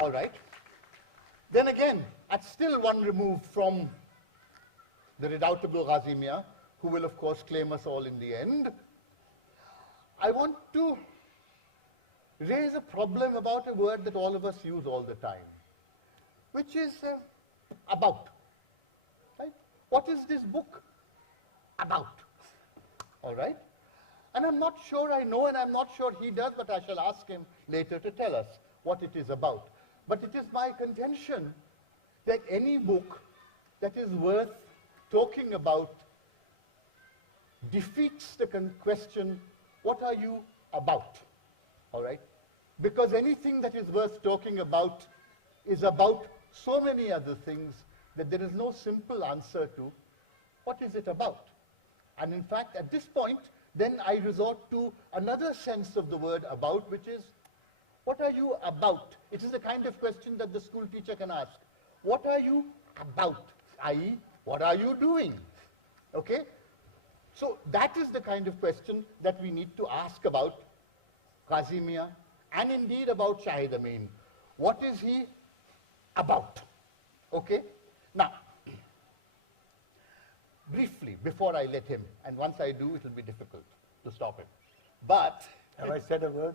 All right. Then again, at still one remove from the redoubtable Ghazi Mia, who will of course claim us all in the end, I want to raise a problem about a word that all of us use all the time, which is about. Right? What is this book about? All right? And I'm not sure I know, and I'm not sure he does, but I shall ask him later to tell us what it is about. But it is my contention that any book that is worth talking about defeats the question, what are you about? All right? Because anything that is worth talking about is about so many other things that there is no simple answer to what is it about. And in fact, at this point, then I resort to another sense of the word about, which is, what are you about? It is the kind of question that the school teacher can ask. What are you about? I.e., what are you doing? Okay? So that is the kind of question that we need to ask about Ghazi Mia and indeed about Shahid Amin. What is he about? Okay? Now, briefly, before I let him, and once I do, it will be difficult to stop him. But have I said a word?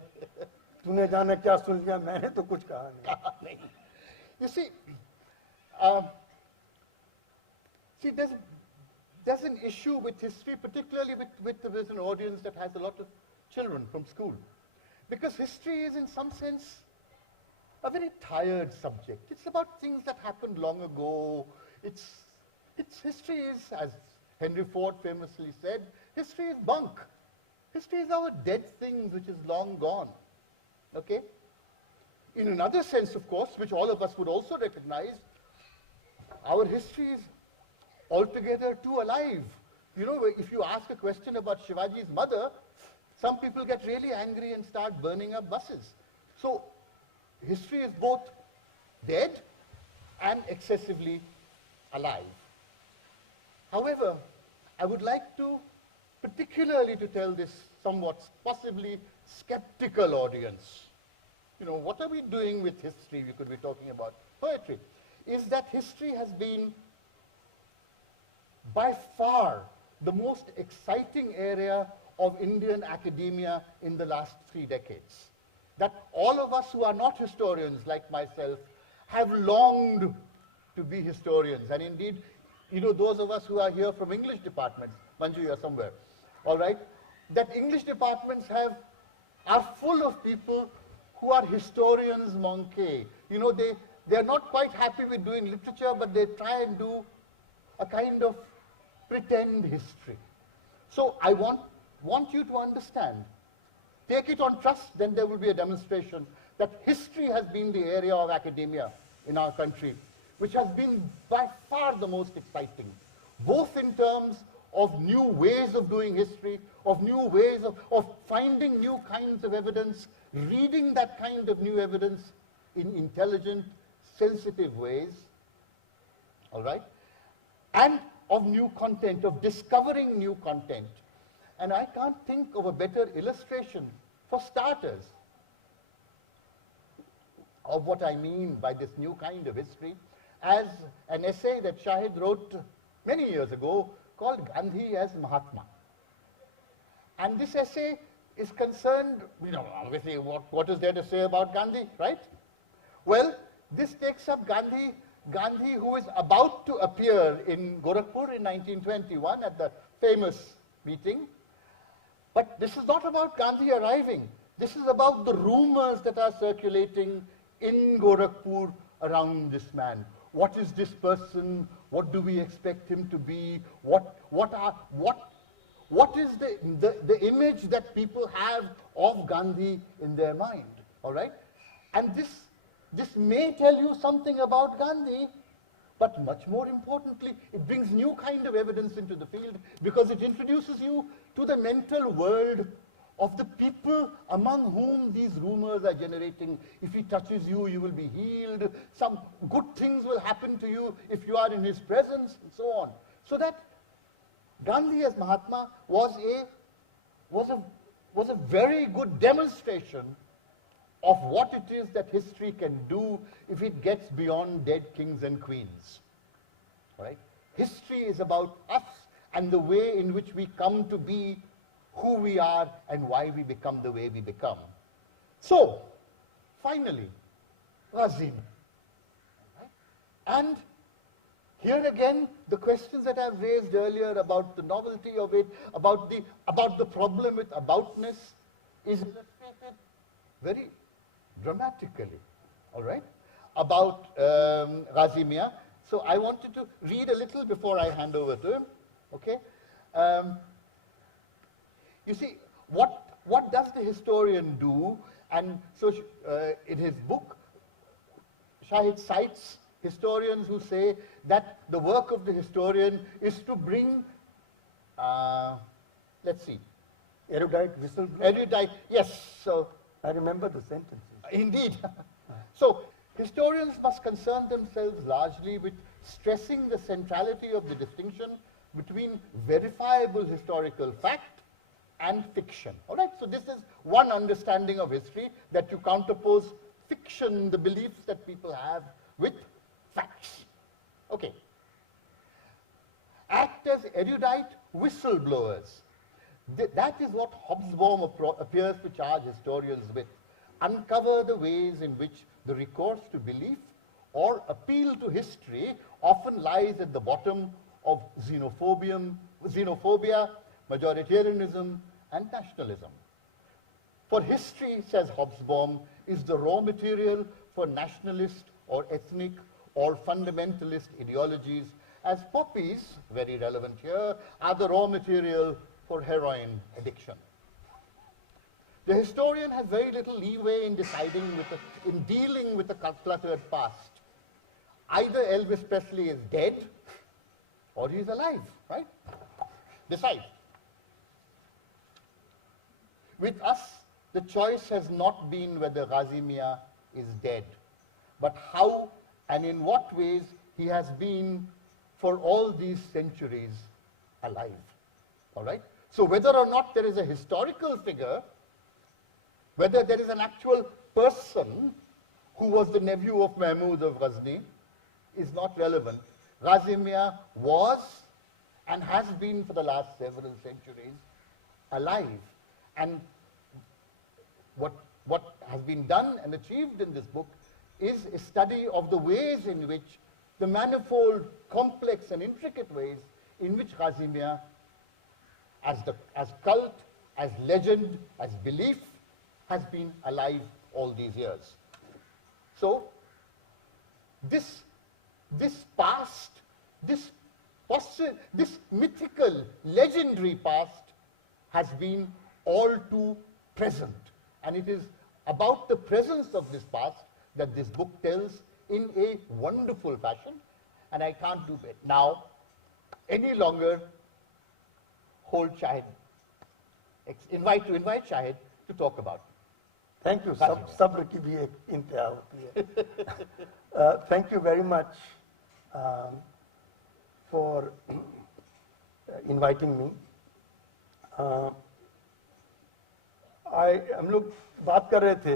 तूने जाने क्या सुन लिया, मैंने तो कुछ कहा नहीं. You see, there's an issue with history, particularly with an audience that has a lot of children from school. Because history is, in some sense, a very tired subject. It's about things that happened long ago. History is, as Henry Ford famously said, history is bunk. History is our dead things which is long gone. Okay? In another sense, of course, which all of us would also recognize, our history is altogether too alive. You know, if you ask a question about Shivaji's mother, some people get really angry and start burning up buses. So, history is both dead and excessively alive. However, I would like to, particularly to tell this somewhat possibly skeptical audience, you know, what are we doing with history? We could be talking about poetry. Is that history has been by far the most exciting area of Indian academia in the last 3 decades. That all of us who are not historians like myself have longed to be historians. And indeed, you know, those of us who are here from English departments, Manju, you're somewhere, all right, that English departments are full of people who are historians manqués. You know, they're not quite happy with doing literature, but they try and do a kind of pretend history. So I want you to understand, take it on trust, then there will be a demonstration that history has been the area of academia in our country which has been by far the most exciting, both in terms of new ways of doing history, of new ways of finding new kinds of evidence, reading that kind of new evidence in intelligent, sensitive ways, all right, and of new content, of discovering new content. And I can't think of a better illustration, for starters, of what I mean by this new kind of history as an essay that Shahid wrote many years ago called Gandhi as Mahatma. And this essay is concerned, you know, obviously what is there to say about Gandhi, right? Well, this takes up Gandhi who is about to appear in Gorakhpur in 1921 at the famous meeting. But this is not about Gandhi arriving. This is about the rumors that are circulating in Gorakhpur around this man. What is this person? What do we expect him to be? What is the image that people have of Gandhi in their mind? All right? And this may tell you something about Gandhi, but much more importantly, it brings new kind of evidence into the field because it introduces you to the mental world of the people among whom these rumors are generating. If he touches you, you will be healed. Some good things will happen to you if you are in his presence, and so on. So that Gandhi as Mahatma was a very good demonstration of what it is that history can do if it gets beyond dead kings and queens. All right? History is about us and the way in which we come to be who we are and why we become the way we become. So, finally, Razim. Right? And here again, the questions that I've raised earlier about the novelty of it, about the problem with aboutness, is illustrated very dramatically, all right, about Ghazi Mia. So I wanted to read a little before I hand over to him, okay? You see, what does the historian do? And so in his book, Shahid cites historians who say that the work of the historian is to bring, let's see. Erudite whistleblower. Erudite, yes. So I remember the sentences. indeed. So historians must concern themselves largely with stressing the centrality of the distinction between verifiable historical fact and fiction. All right, so this is one understanding of history, that you counterpose fiction, the beliefs that people have, with facts. Okay. Act as erudite whistleblowers. That is what Hobsbawm appears to charge historians with. Uncover the ways in which the recourse to belief or appeal to history often lies at the bottom of xenophobia, majoritarianism, and nationalism. For history, says Hobsbawm, is the raw material for nationalist or ethnic or fundamentalist ideologies, as poppies, very relevant here, are the raw material for heroin addiction. The historian has very little leeway in dealing with the cluttered past. Either Elvis Presley is dead or he is alive, right? Decide. With us, the choice has not been whether Ghazi Mia is dead, but how and in what ways he has been for all these centuries alive. All right? So whether or not there is a historical figure, whether there is an actual person who was the nephew of Mahmud of Ghazni, is not relevant. Ghazi Mia was and has been for the last several centuries alive. And what has been done and achieved in this book is a study of the ways in which, the manifold, complex and intricate ways in which Ghazi Mia, as cult, as legend, as belief, has been alive all these years. So, this past, this mythical, legendary past has been all too present. And it is about the presence of this past that this book tells in a wonderful fashion. And I can't do it now any longer. Hold Shahid, invite Shahid to talk about it. Thank you. Sabr ki bhi ek intaha hoti hai. Thank you very much for inviting me. हम लोग बात कर रहे थे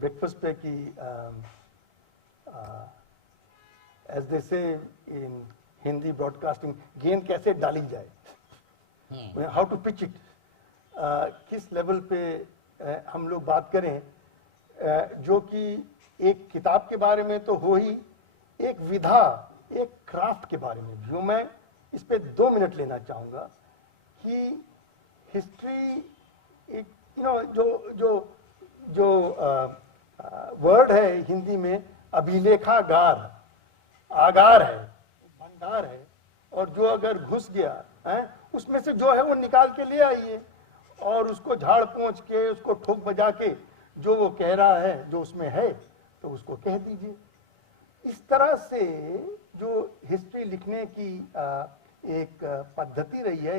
breakfast पे कि as they say in Hindi broadcasting, गेंद कैसे डाली जाए, how to pitch it, किस लेवल पे हम लोग बात करें, जो कि एक किताब के बारे में तो हो ही, एक विधा, एक क्राफ्ट के बारे में जो मैं इस पे 2 मिनट लेना चाहूँगा कि हिस्ट्री एक जो वर्ड है हिंदी में अभिलेखागार, आगार है, भंडार है, और जो अगर घुस गया है उसमें से जो है वो निकाल के ले आइए और उसको झाड़ पोंछ के, उसको ठोक बजा के जो वो कह रहा है, जो उसमें है तो उसको कह दीजिए। इस तरह से जो हिस्ट्री लिखने की एक पद्धति रही है,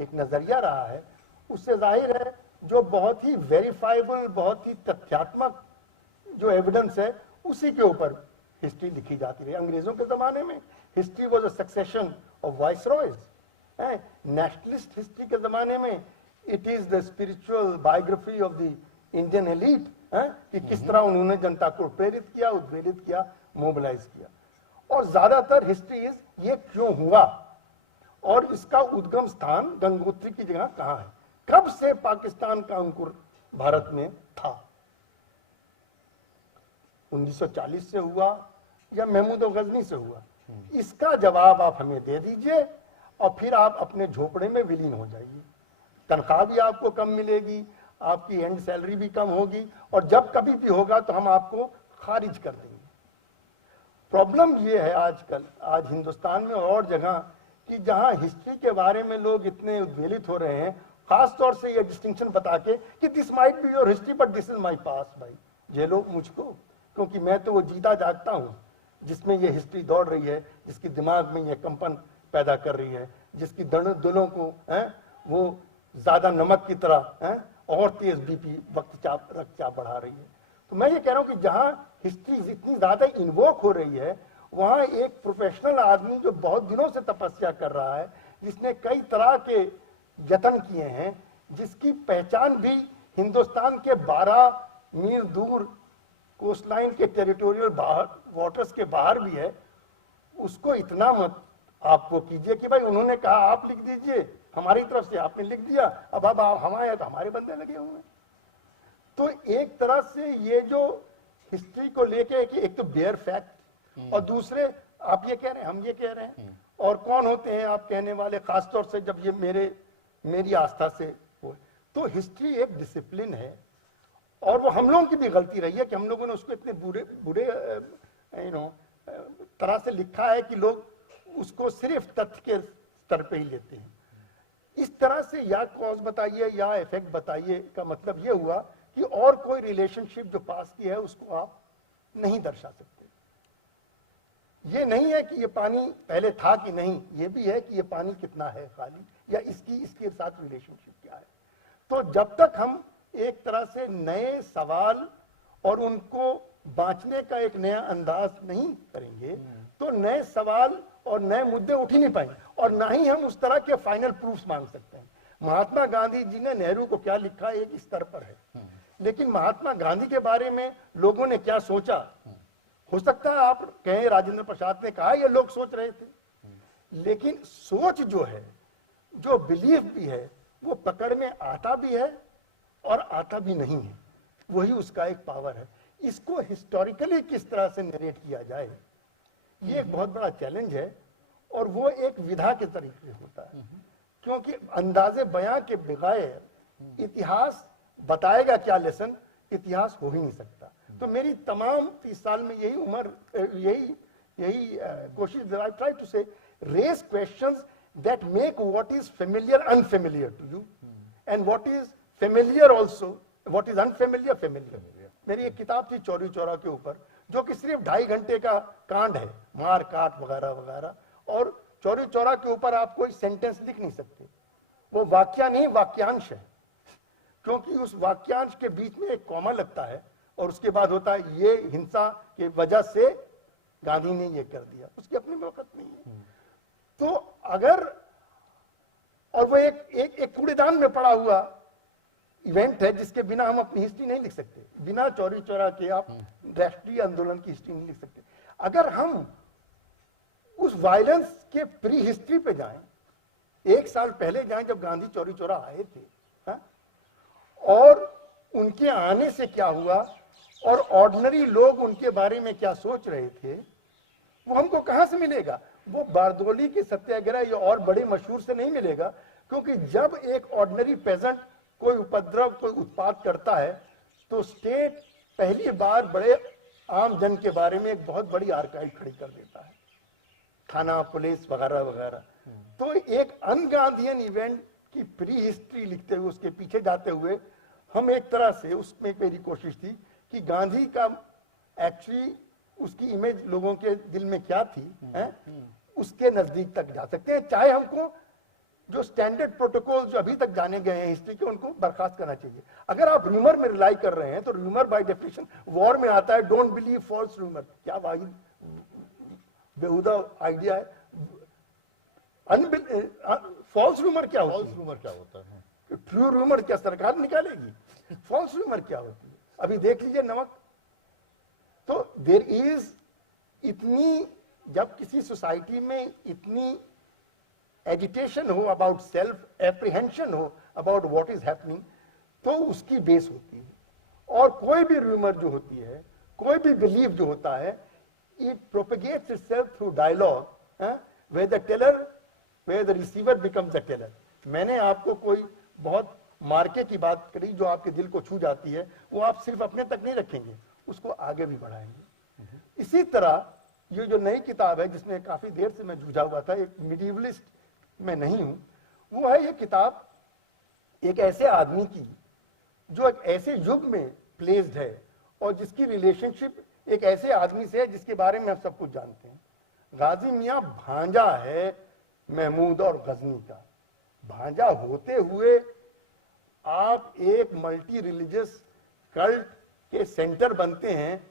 एक नजरिया रहा है, उससे जाहिर है जो बहुत ही वेरीफाइबल, बहुत ही तथ्यात्मक जो एविडेंस है उसी के ऊपर हिस्ट्री लिखी जाती रही। अंग्रेजों के ज़माने में history was a succession of viceroys, nationalist history के ज़माने में it is the spiritual biography of the Indian elite, कि किस तरह उन्होंने जनता को प्रेरित किया, उद्वेलित किया, मोबिलाइज किया। और ज्यादातर हिस्ट्री इज ये क्यों हुआ और इसका उद्गम स्थान गंगोत्री की जगह कहां है, कब से पाकिस्तान का अंकुर भारत में था, 1940 से हुआ या महमूद गजनी से हुआ, इसका जवाब आप हमें दे दीजिए और फिर आप अपने झोपड़े में विलीन हो जाइए। तनख्वाह भी आपको कम मिलेगी, आपकी एंड सैलरी भी कम होगी, और जब कभी भी होगा तो हम आपको खारिज कर देंगे। प्रॉब्लम ये है आजकल, आज हिंदुस्तान में और जगह, कि जहां हिस्ट्री के बारे में लोग इतने उद्वेलित हो रहे हैं, खास तौर से ये डिस्टिंक्शन बता के कि this might be your history but this is my past. भाई झेलो मुझको, क्योंकि मैं तो वो जीता जागता हूं जिसमें ये हिस्ट्री दौड़ रही है, जिसकी दिमाग में ये कंपन पैदा कर रही है, जिसकी दिलों को वो ज्यादा नमक की तरह और तेज बीपी रक्तचाप बढ़ा रही है। तो मैं ये कह रहा हूं कि जहां हिस्ट्री इतनी ज्यादा इन्वोक हो रही है, वहां एक प्रोफेशनल आदमी जो बहुत दिनों से तपस्या कर रहा है, जिसने कई तरह के यत्न किए हैं, जिसकी पहचान भी हिंदुस्तान के 12 मील दूर कोस्टलाइन के टेरिटोरियल वाटर्स के बाहर भी है, उसको इतना मत आप वो कीजिए कि भाई उन्होंने कहा आप लिख दीजिए, हमारी तरफ से आपने लिख दिया, अब हम आए तो हमारे बंदे लगे हुए हैं। तो एक तरह से ये जो हिस्ट्री को लेके कि एक तो बेयर फैक्ट, और दूसरे आप ये कह रहे हैं, हम ये कह रहे हैं, और कौन होते हैं आप कहने वाले, खासतौर से जब ये मेरी आस्था से हो। तो हिस्ट्री एक डिसिप्लिन है, और वो हम लोगों की भी गलती रही है कि हम लोगों ने उसको इतने बुरे तरह से लिखा है कि लोग उसको सिर्फ तथ्य के स्तर पे ही लेते हैं। इस तरह से या कॉज बताइए या इफेक्ट बताइए का मतलब ये हुआ कि और कोई रिलेशनशिप जो पास की है उसको आप नहीं दर्शा सकते। ये नहीं है कि ये पानी पहले था कि नहीं, ये भी है कि ये पानी कितना है खाली, या इसके साथ रिलेशनशिप क्या है। तो जब तक हम एक तरह से नए सवाल और उनको बांचने का एक नया अंदाज नहीं करेंगे, तो नए सवाल और नए मुद्दे उठ ही नहीं पाएंगे, और ना ही हम उस तरह के फाइनल प्रूफ्स मांग सकते हैं। महात्मा गांधी जी ने नेहरू को क्या लिखा एक स्तर पर है, लेकिन महात्मा गांधी के बारे में लोगों ने क्या सोचा, हो सकता है आप कहें राजेंद्र प्रसाद ने कहा ये लोग सोच रहे थे, लेकिन सोच जो है, जो बिलीफ भी है, वो पकड़ में आता भी है और आता भी नहीं है। वही उसका एक पावर है। इसको हिस्टोरिकली किस तरह से नरेट किया जाए, ये एक बहुत बड़ा चैलेंज है, और वो एक विधा के तरीके होता है, क्योंकि अंदाजे बयां के बगैर इतिहास बताएगा क्या लेसन, इतिहास हो ही नहीं सकता। तो मेरी तमाम 30 साल में यही कोशिश, I try to say raise questions that make what is familiar unfamiliar to you, and what is familiar also, what is unfamiliar familiar. मेरी एक किताब थी चौरी चौरा के ऊपर, जो कि सिर्फ 2.5 घंटे का कांड है, मार काट वगैरह वगैरह, और चौरी चौरा के ऊपर आप कोई सेंटेंस लिख नहीं सकते, वो वाक्य नहीं वाक्यांश है, क्योंकि उस वाक्यांश के बीच में एक कॉमा लगता है और उसके बाद होता है ये हिंसा की वजह से गांधी ने ये कर दिया, उसकी अपनी वक़्त नहीं है। तो अगर, और वो एक कूड़ेदान में पड़ा हुआ इवेंट है जिसके बिना हम अपनी हिस्ट्री नहीं लिख सकते, बिना चौरी चौरा के आप राष्ट्रीय आंदोलन की हिस्ट्री नहीं लिख सकते। अगर हम उस वायलेंस के प्री हिस्ट्री पे जाएं, 1 साल पहले जाएं जब गांधी चौरी चौरा आए थे, और उनके आने से क्या हुआ और ऑर्डिनरी लोग उनके बारे में क्या सोच रहे थे, वो हमको कहां से मिलेगा? वो बारदोली के सत्याग्रह या और बड़े मशहूर से नहीं मिलेगा, क्योंकि जब एक ऑर्डिनरी पेजेंट कोई उपद्रव, कोई उत्पात करता है, तो स्टेट पहली बार बड़े आम जन के बारे में एक बहुत बड़ी आर्काइव खड़ी कर देता है, थाना, पुलिस वगैरह वगैरह। तो एक अनगांधीयन इवेंट की प्री हिस्ट्री लिखते हुए, उसके पीछे जाते हुए, हम एक तरह से, उसमें मेरी कोशिश थी कि गांधी का एक्चुअली उसकी इमेज लोगों के दिल में क्या थी, उसके नजदीक तक जा सकते हैं। चाहे हमको जो स्टैंडर्ड प्रोटोकॉल जो अभी तक जाने गए हैं हिस्ट्री के, उनको बर्खास्त करना चाहिए। अगर आप रूमर में रिलाई कर रहे हैं, तो रूमर बाय डेफिनेशन वॉर में आता है, डोंट बिलीव फॉल्स रूमर। क्या वाहिद बेहुदा आइडिया है। फॉल्स रूमर क्या होता है? फॉल्स रूमर क्या होता है? ट्रू रूमर क्या सरकार निकालेगी? फॉल्स र्यूमर क्या होती है? अभी देख लीजिए नमक। तो देयर इज इतनी, जब किसी सोसाइटी में इतनी एजिटेशन हो अबाउट सेल्फ, एप्रीहेंशन हो अबाउट व्हाट इज हैपनिंग, तो उसकी बेस होती है। और कोई भी र्यूमर जो होती है, कोई भी बिलीव जो होता है, it propagates itself through dialogue, where the teller, where the receiver becomes the teller. मैंने आपको कोई बहुत मार्के की बात करी जो आपके दिल को छू जाती है, वो आप सिर्फ अपने तक नहीं रखेंगे, उसको आगे भी बढ़ाएंगे। इसी तरह ये जो नई किताब है, जिसमें काफी देर से मैं जूझा हुआ था, एक मिडिवलिस्ट मैं नहीं हूं, वो है ये किताब एक ऐसे आदमी की जो एक ऐसे युग में प्लेस्ड है और जिसकी रिलेशनशिप एक ऐसे आदमी से है जिसके बारे में हम सब कुछ जानते हैं। गाजी मियां भांजा है महमूद और गजनी का। भांजा होते हुए आप एक मल्टी रिलीजियस कल्ट के सेंटर बनते हैं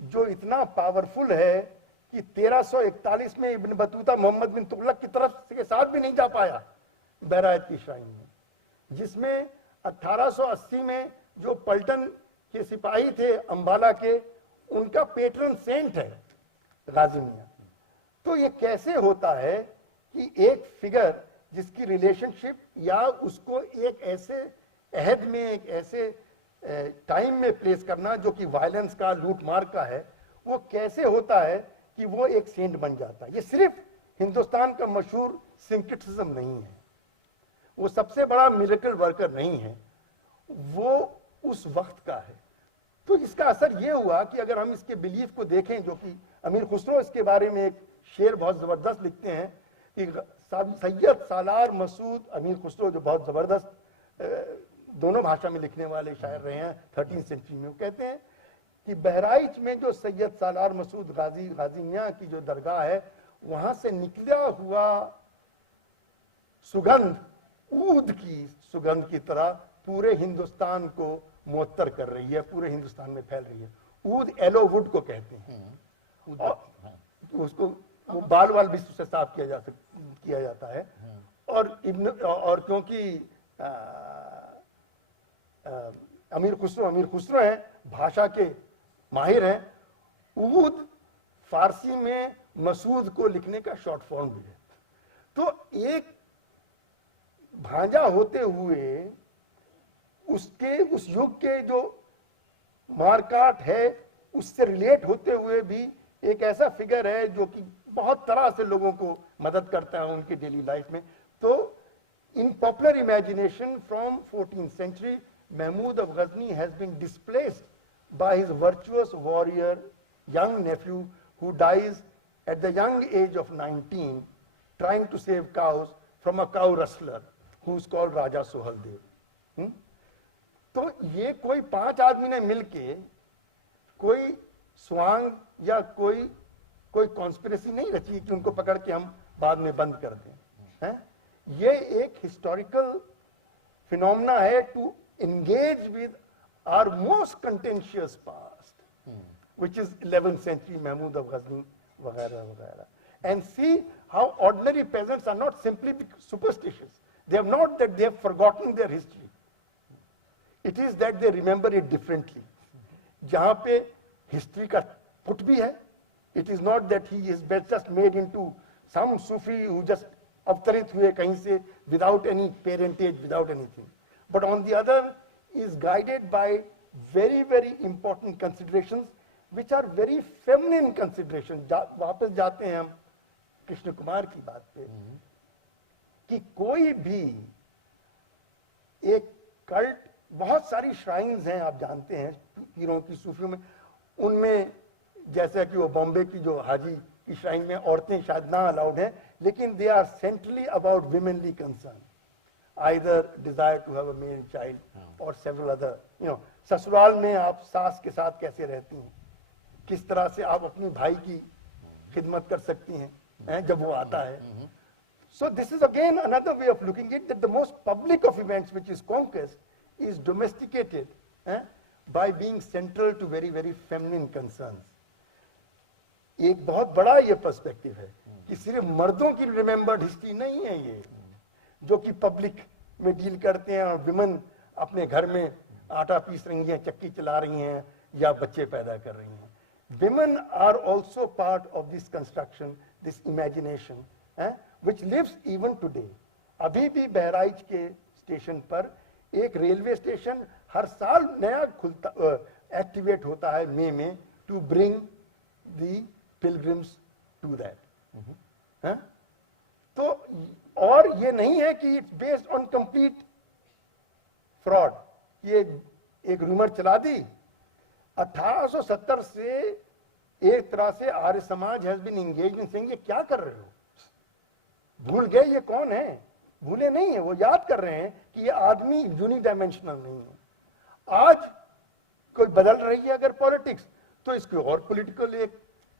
जो इतना पावरफुल है कि 1341 में इब्न बतूता मोहम्मद बिन तुगलक की तरफ के साथ भी नहीं जा पाया बहरायत की श्राइन में, जिसमें 1880 में जो पलटन के सिपाही थे अंबाला के, उनका पेट्रन सेंट है गाजी मियां। तो ये कैसे होता है कि एक फिगर जिसकी रिलेशनशिप या उसको एक ऐसे अहद में, एक ऐसे टाइम में प्लेस करना जो कि वायलेंस का, लूटमार का है, वो कैसे होता है कि वो एक सेंट बन जाता है। ये सिर्फ हिंदुस्तान का मशहूर सिंक्रेटिज्म नहीं है, वो सबसे बड़ा मिरेकल वर्कर नहीं है, वो उस वक्त का है। तो इसका असर ये हुआ कि अगर हम इसके बिलीफ को देखें, जो कि अमीर खुसरो इसके बारे में एक शेर बहुत जबरदस्त लिखते हैं कि सैयद सालार मसूद अमीर खुसरो, जो बहुत जबरदस्त दोनों भाषा में लिखने वाले शायर रहे हैं 13वीं सेंचुरी में, वो कहते हैं कि बहराइच में जो सैयद सालार मसूद गाजी मियां की जो दरगाह है, वहां से निकला हुआ सुगंध ऊद की सुगंध की तरह पूरे हिंदुस्तान को मुअत्तर कर रही है, पूरे हिंदुस्तान में फैल रही है। ऊद एलो वुड को कहते हैं, और उसको वो बाल वाल भी उससे साफ किया जाता है। और क्योंकि अमीर खुसरो है, भाषा के माहिर हैं, ऊद फारसी में मसूद को लिखने का शॉर्ट फॉर्म भी है। तो एक भांजा होते हुए उसके उस युग के जो मारकाट है उससे रिलेट होते हुए भी एक ऐसा फिगर है जो कि बहुत तरह से लोगों को मदद करता है उनकी डेली लाइफ में। तो in popular imagination from 14th century, Mahmud of Ghazni has been displaced by his virtuous warrior young nephew who dies at the young age of 19 trying to save cows from a cow rustler who's called Raja Sohaldev. तो ये कोई 5 आदमी ने मिलके कोई स्वांग या कोई कॉन्स्पिरेसी नहीं रची कि उनको पकड़ के हम बाद में बंद कर दें, हैं? ये एक हिस्टोरिकल फिनोमेना है to engage with our most contentious past, which is 11th century Mahmud of Ghazni, वगैरह वगैरह, and see how ordinary peasants are not simply superstitious. They have not that they have forgotten their history. It is that they remember it differently. जहाँ पे history का put भी है, it is not that he is just made into some Sufi who just अवतरित हुए कहीं से without any parentage, without anything. But on the other is guided by very, very important considerations which are very feminine considerations. वापस जाते हैं हम कृष्ण कुमार की बात पे कि कोई भी एक कल्ट, बहुत सारी श्राइन्स हैं आप जानते हैं पीरों की, सूफियों में, उनमें जैसा कि वो बॉम्बे की जो हाजी की श्राइन में औरतें शायद ना अलाउड हैं, लेकिन they are centrally about womanly concern, either desire to have a male child or several other, ससुराल में आप सास के साथ कैसे रहती हैं, किस तरह से आप अपनी भाई की खिदमत कर सकती हैं जब वो आता है. So this is again another way of looking at it, that the most public of events, which is conquest, is domesticated by being central to very, very feminine concerns. एक बहुत बड़ा ये पर्सपेक्टिव है कि सिर्फ मर्दों की रिमेम्बर्ड हिस्ट्री नहीं है ये, जो कि पब्लिक में डील करते हैं और विमेन अपने घर में आटा पीस रही हैं, चक्की चला रही हैं या बच्चे पैदा कर रही हैं. Women are also part of this construction, this imagination, which lives even today. अभी भी बहराइच के स्टेशन पर एक रेलवे स्टेशन हर साल नया खुलता एक्टिवेट होता है मई में to bring the pilgrims to that. तो और ये नहीं है कि it's based on complete fraud. ये एक रूमर चला दी 1870 से एक तरह से Arya Samaj has been engaged in saying ये क्या कर रहे हो, भूल गए ये कौन है. भूले नहीं है, वो याद कर रहे हैं कि ये आदमी यूनिडायमेंशनल नहीं है. आज कोई बदल रही है अगर पॉलिटिक्स तो इसको और पॉलिटिकल एक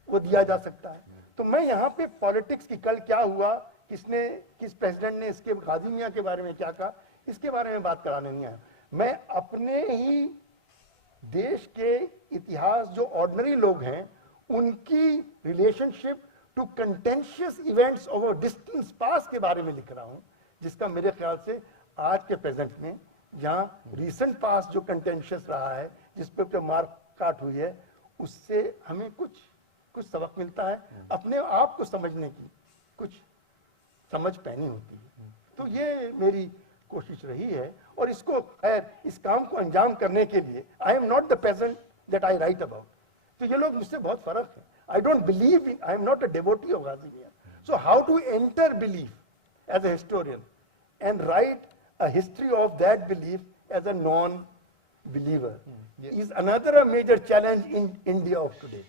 वो दिया जा सकता है. तो मैं यहाँ पे पॉलिटिक्स की कल क्या हुआ, किस प्रेसिडेंट ने इसके गाजी मियां के बारे में क्या कहा, इसके बारे में बात कराने नहीं आया. मैं अपने ही देश के इतिहास जो ऑर्डिनरी लोग हैं उनकी relationship to contentious events of distance past के बारे में लिख रहा हूं, जिसका मेरे ख्याल से आज के प्रेजेंट में जहां रीसेंट पास जो कंटेंशियस रहा है, जिस पे मार काट हुई है, उससे हमें कुछ सबक मिलता है, अपने आप को समझने की कुछ समझ पैनी होती है. तो ये मेरी कोशिश रही है और इसको खैर इस काम को अंजाम करने के लिए I am not the pageant that I write about. तो ये लोग मुझसे बहुत फर्क है. I don't believe in, I am not a devotee of Ghazi Miyan. So how to enter belief as a historian and write a history of that belief as a non-believer is another major challenge in India of today.